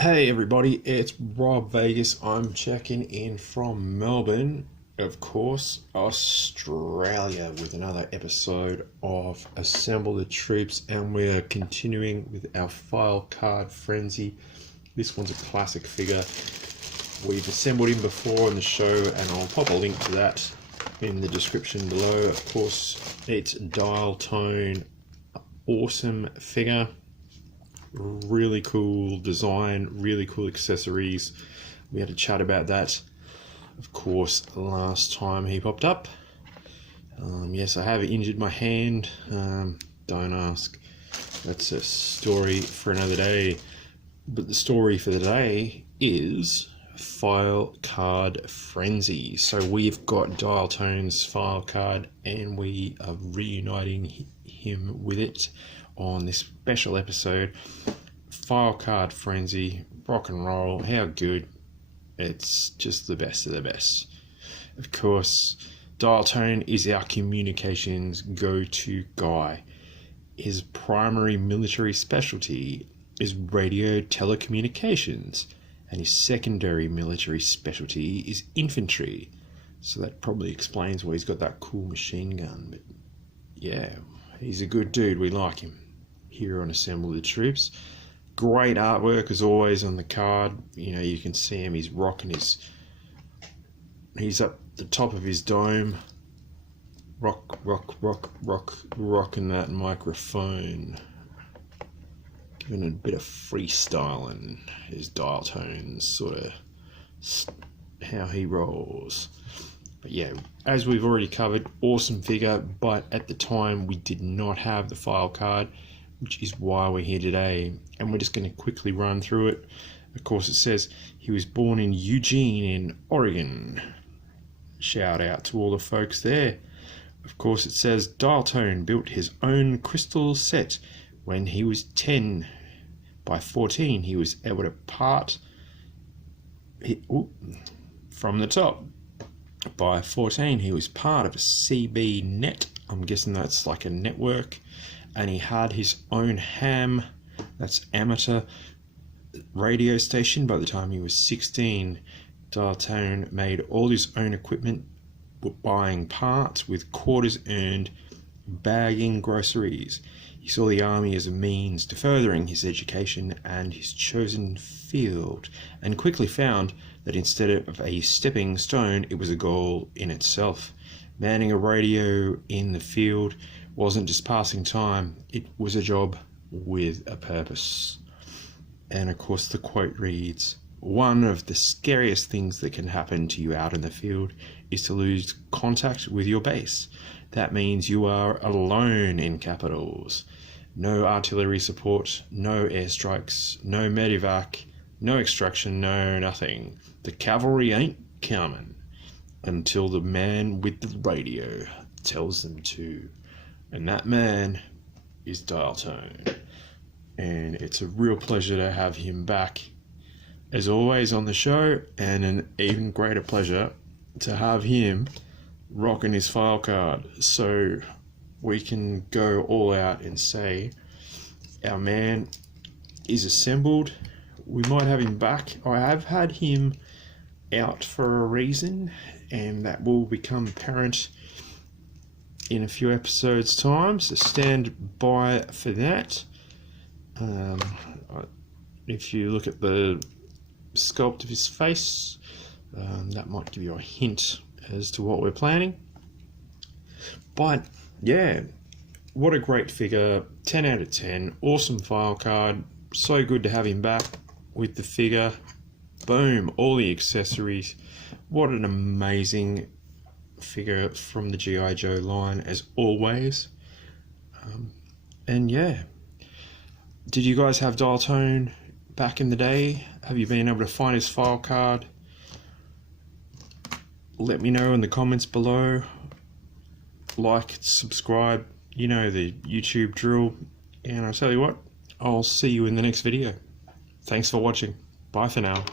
Hey everybody, it's Rob Vegas. I'm checking in from Melbourne, of course, Australia, with another episode of Assemble the Troops, and we're continuing with our file card frenzy. This one's a classic figure. We've assembled him before on the show, and I'll pop a link to that in the description below. Of course, it's dial tone, awesome figure. Really cool design, really cool accessories. We had a chat about that, of course, last time he popped up. Yes, I have injured my hand. Don't ask. That's a story for another day. But the story for the day is file card frenzy. So we've got Dial Tone's file card, and we are reuniting him with it on this special episode. File card frenzy, rock and roll, how good. It's just the best of the best. Of course, Dial Tone is our communications go-to guy. His primary military specialty is radio telecommunications, and his secondary military specialty is infantry. So that probably explains why he's got that cool machine gun. But yeah, he's a good dude. We like him here on Assemble the Troops. Great artwork as always on the card. You know, you can see him, he's rocking he's up the top of his dome, rocking that microphone, giving it a bit of freestyling. His dial tones, sort of how he rolls. But yeah, as we've already covered, awesome figure, but at the time we did not have the file card, which is why we're here today, and we're just going to quickly run through it. Of course, it says he was born in Eugene in Oregon. Shout out to all the folks there. Of course, it says Dial Tone built his own crystal set when he was 10. By 14, he was able to part from the top. By 14, he was part of a CB net. I'm guessing that's like a network. And he had his own ham, that's amateur radio station. By the time he was 16, Dial Tone made all his own equipment, buying parts with quarters earned, bagging groceries. He saw the army as a means to furthering his education and his chosen field, and quickly found that instead of a stepping stone, it was a goal in itself. Manning a radio in the field wasn't just passing time, it was a job with a purpose. And of course the quote reads, "One of the scariest things that can happen to you out in the field is to lose contact with your base. That means you are alone in capitals. No artillery support, no airstrikes, no medevac, no extraction, no nothing. The cavalry ain't coming until the man with the radio tells them to." And that man is Dial Tone. And it's a real pleasure to have him back, as always, on the show, and an even greater pleasure to have him rocking his file card. So we can go all out and say our man is assembled. We might have him back. I have had him out for a reason, and that will become apparent in a few episodes time, so stand by for that. If you look at the sculpt of his face, that might give you a hint as to what we're planning. But yeah, what a great figure. 10 out of 10. Awesome file card. So good to have him back with the figure. Boom, all the accessories. What an amazing figure from the GiJoe line, as always. And yeah, did you guys have Dial Tone back in the day? Have you been able to find his file card? Let me know in the comments below. Like, subscribe, you know the YouTube drill. And I tell you what, I'll see you in the next video. Thanks for watching. Bye for now.